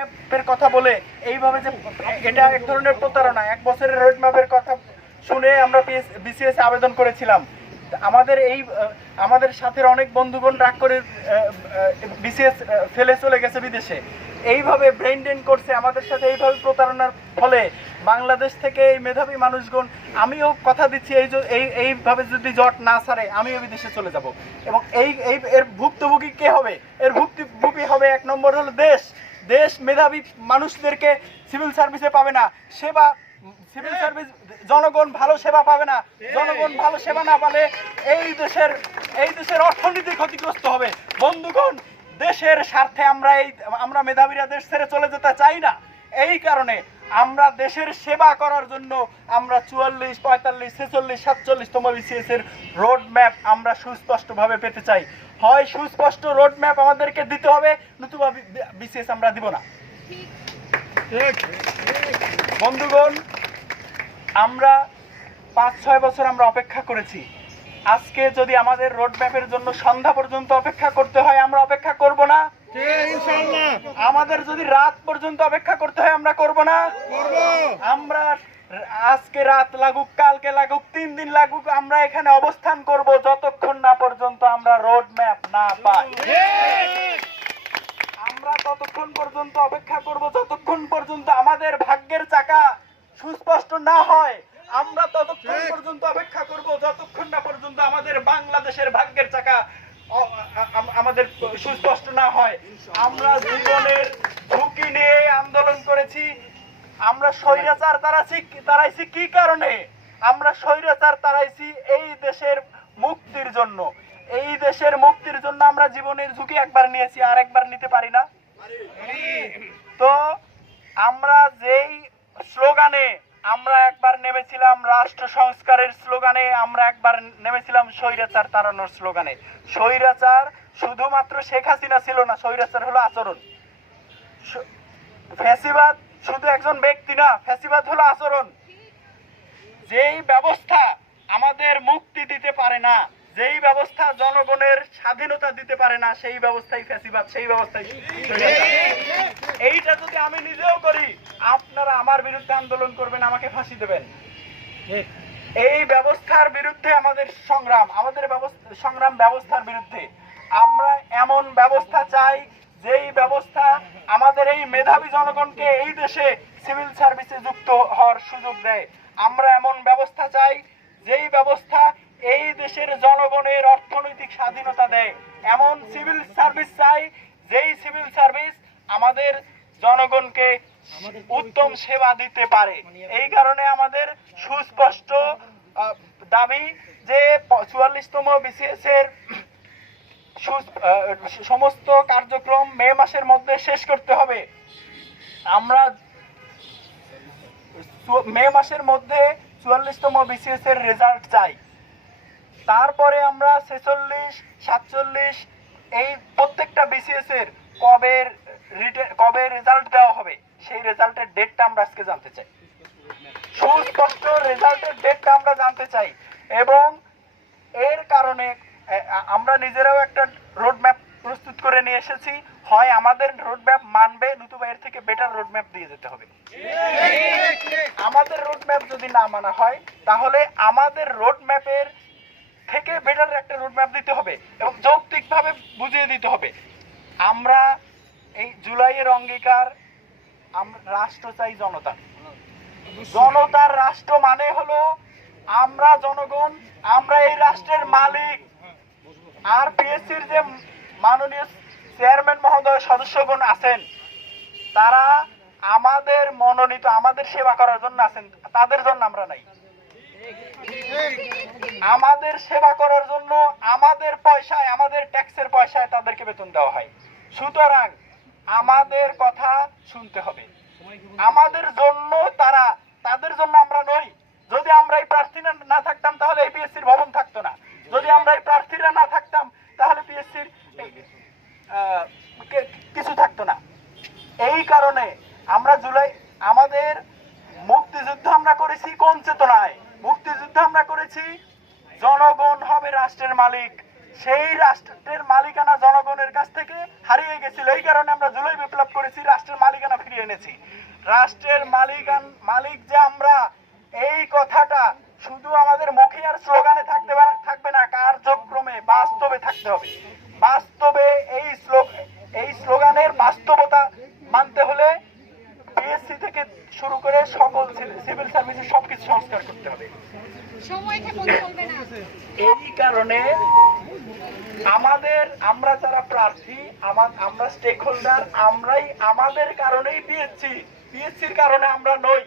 ম্যাপের কথা বলে, এইভাবে যে এটা এক ধরনের প্রতারণা, এক বছরের রোড ম্যাপের কথা শুনে আমরা বিসিএস আবেদন করেছিলাম। আমাদের এই আমাদের সাথে অনেক বন্ধুগণ রাগ করে বিসিএস ফেলে চলে গেছে বিদেশে। এইভাবে ব্রেন ড্রেন করছে, আমাদের সাথে এইভাবে প্রতারণার ফলে বাংলাদেশ থেকে এই মেধাবী মানুষগণ, আমিও কথা দিচ্ছি, এই এই, এইভাবে যদি জট না ছাড়ে আমিও বিদেশে চলে যাব। এবং এই এই, এর ভুক্তভোগী কে হবে? এর ভুক্তভোগী হবে এক নম্বর হলো দেশ। দেশ মেধাবী মানুষদেরকে সিভিল সার্ভিসে পাবে না সেবা সিভিল সার্ভিস জনগণ ভালো সেবা পাবে না জনগণ ভালো সেবা না পালে এই দেশের এই দেশের অর্থনীতি ক্ষতিগ্রস্ত হবে। বন্ধুগণ দেশের স্বার্থে আমরা এই আমরা মেধাবীরা দেশ ছেড়ে চলে যেতে চাই না। এই কারণে আমরা দেশের সেবা করার জন্য আমরা চুয়াল্লিশ পঁয়তাল্লিশ ছেচল্লিশ সাতচল্লিশতম বিসিএস এর রোড ম্যাপ আমরা সুস্পষ্টভাবে পেতে চাই। হয় সুস্পষ্ট রোড ম্যাপ আমাদেরকে দিতে হবে নতুবা বিসিএস আমরা দিব না। বন্ধুগণ আমরা পাঁচ ছয় বছর আমরা অপেক্ষা করেছি। আজকে যদি আমাদের রোড ম্যাপের জন্য সন্ধ্যা পর্যন্ত অপেক্ষা করতে হয় আমরা অপেক্ষা করব না। আমাদের যদি রাত পর্যন্ত অপেক্ষা করতে হয় আমরা করব না। আমরা আজকে রাত লাগুক কালকে লাগুক তিন দিন লাগুক আমরা এখানে অবস্থান করব যতক্ষণ না পর্যন্ত আমরা রোড ম্যাপ না পাই। আমরা ততক্ষণ পর্যন্ত অপেক্ষা করব যতক্ষণ পর্যন্ত আমাদের ভাগ্যের চাকা সুস্পষ্ট না হয় আমরা ততক্ষণ পর্যন্ত অপেক্ষা করব যতক্ষণ না পর্যন্ত আমাদের বাংলাদেশের ভাগ্যের চাকা আমাদের সুস্পষ্ট না হয়। আমরা জীবনের ঝুঁকি নিয়ে আন্দোলন করেছি। আমরা স্বৈরাচার তারাছি, তারাইছি কি কারণে? আমরা স্বৈরাচার তারাইছি এই দেশের মুক্তির জন্য। এই দেশের মুক্তির জন্য আমরা জীবনের ঝুঁকি একবার নিয়েছি, আর একবার নিতে পারি না। তো আমরা যেই স্লোগানে আমরা একবার নেমেছিলাম রাষ্ট্র সংস্কারের স্লোগানে, আমরা একবার নেমেছিলাম স্বৈরাচার তাড়ানোর স্লোগানে। স্বৈরাচার শুধুমাত্র শেখ হাসিনা ছিল না, স্বৈরাচার হলো আচরণ। ফ্যাসিবাদ শুধু একজন ব্যক্তি না, ফ্যাসিবাদ হলো আচরণ। যেই ব্যবস্থা আমাদের মুক্তি দিতে পারে না যেই ব্যবস্থা জনগণের স্বাধীনতা দিতে পারে না, সেই ব্যবস্থাই ফ্যাসিবাদ, সেই ব্যবস্থাই এইটা যদি আমি নিজেও করি, আপনারা আমার বিরুদ্ধে আন্দোলন করবেন, আমাকে ফাঁসি দেবেন। এই ব্যবস্থার বিরুদ্ধে আমাদের সংগ্রাম আমাদের সংগ্রাম ব্যবস্থার বিরুদ্ধে আমরা এমন ব্যবস্থা চাই, যেই ব্যবস্থা আমাদের এই মেধাবী জনগণকে এই দেশে সিভিল সার্ভিসে যুক্ত হওয়ার সুযোগ দেয়। আমরা এমন ব্যবস্থা চাই, যেই ব্যবস্থা এই দেশের জনগণের অর্থনৈতিক স্বাধীনতা দেয়। এমন সিভিল সার্ভিস চাই, যেই সিভিল সার্ভিস আমাদের জনগণকে উত্তম সেবা দিতে পারে। এই কারণে আমাদের সুস্পষ্ট দাবি যে চুয়াল্লিশতম বিসিএস এর সমস্ত কার্যক্রম মে মাসের মধ্যে শেষ করতে হবে। আমরা মে মাসের মধ্যে চুয়াল্লিশতম বিসিএস এর রেজাল্ট চাই। তারপরে আমরা ছেচল্লিশ সাতচল্লিশ এই প্রত্যেকটা বিসিএস এর কবে রিটে- কবে রেজাল্ট দেওয়া হবে সেই রেজাল্টের ডেটটা আমরা আজকে জানতে চাই। সুস্পষ্ট রেজাল্টের ডেটটা আমরা জানতে চাই এবং এর কারণে আমরা নিজেরাও একটা রোড ম্যাপ প্রস্তুত করে নিয়ে এসেছি। হয় আমাদের রোড ম্যাপ মানবে নতুবা এর থেকে বেটার রোড ম্যাপ দিয়ে যেতে হবে। আমাদের রোড ম্যাপ যদি না মানা হয় তাহলে আমাদের রোড ম্যাপের থেকে বেটার একটা রোড ম্যাপ দিতে হবে এবং যৌক্তিকভাবে বুঝিয়ে দিতে হবে। আমরা এই জুলাইয়ের অঙ্গীকার আমরা রাষ্ট্র চাই জনতা জনতার রাষ্ট্র মানে হলো আমরা জনগণ আমরা এই রাষ্ট্রের মালিক। আর পিএসসির যে মাননীয় চেয়ারম্যান মহোদয় সদস্যগণ আছেন তারা আমাদের মনোনীত আমাদের সেবা করার জন্য আছেন তাদের জন্য আমরা নাই। আমাদের সেবা করার জন্য আমাদের পয়সায়, আমাদের ট্যাক্সের পয়সায় তাদেরকে বেতন দেওয়া হয়। সুতরাং আমাদের কথা শুনতে হবে। আমাদের জন্য তারা, তাদের জন্য আমরা নই। যদি আমরা এই প্রার্থীরা না থাকতাম, তাহলে এই পিএসসির ভবন থাকতো না। যদি আমরা এই প্রার্থীরা না থাকতাম, তাহলে পিএসসির কিছু থাকতো না। এই কারণে আমরা জুলাই, আমাদের মুক্তিযুদ্ধ আমরা করেছি কোন চেতনায়? মুক্তিযুদ্ধ আমরা করেছি, জনগণ হবে রাষ্ট্রের মালিক। সেই রাষ্ট্রের মালিকানা জনগণের কাছ থেকে হারিয়ে গেছিল। এই কারণে আমরা জুলাই বিপ্লব করেছি, রাষ্ট্রের মালিকানা ফিরিয়ে এনেছি। রাষ্ট্রের মালিকান, মালিক যে আমরা, এই কথাটা শুধু আমাদের মুখে আর স্লোগানে থাকতে থাকবে না, কার্যক্রমে, বাস্তবে থাকতে হবে। বাস্তবে এই এই স্লোগানের বাস্তবতা মানতে হলে থেকে শুরু করে সকল সিভিল সার্ভিসের সবকিছু সংস্কার করতে হবে। এই কারণে আমাদের আমরা যারা প্রার্থী আমার আমরা স্টেক হোল্ডার আমরাই আমাদের কারণেই পিএসসি পিএসসির কারণে আমরা নই।